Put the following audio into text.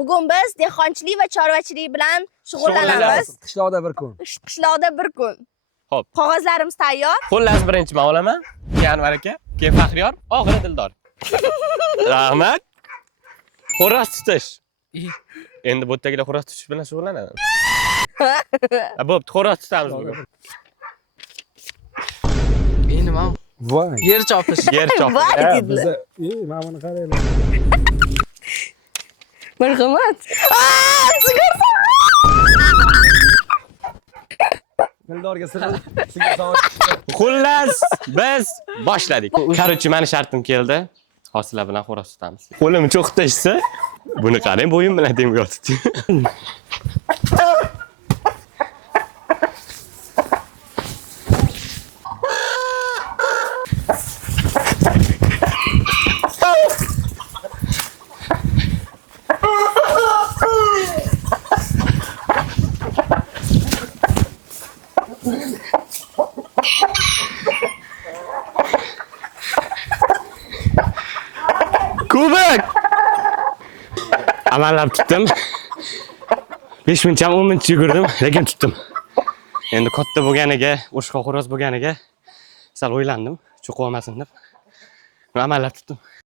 Bugun biz dehqonchilik va chorvachilik bilan shug'ullanamiz. Qishloqda bir kun. Qishloqda bir kun. Xo'p. Qog'ozlarimiz tayyor. Xullas birinchi men olaman. Keyin Anvar aka, keyin Faxriyor, oxiri Dildor. Rahmat. Xo'roz tutish. Endi bu yerdagilar xo'roz tutish bilan shug'ullanadi. Bo'pti, xo'roz tutamiz bugun. Endi men Voy. yer chopish. Yer chopish. Voy dedilar. Biza, mana buni qaraylar. Marhamat. Dildorga sizga savol. Xullas biz boshladik. Короче, meni shartim keldi. Hosila bilan xo'roz tutamiz. Qo'lim cho'qib tashsa, buni qarang, bo'yim bilan teng yotibdi. Kubak! Amallab tutdim. 5 minut ham 10 minut yugurdim, lekin tutdim. Endi katta bo'lganiga, o'shqa xo'roz bo'lganiga sal o'ylandim, cho'qib olmasin deb. Amallab tutdim.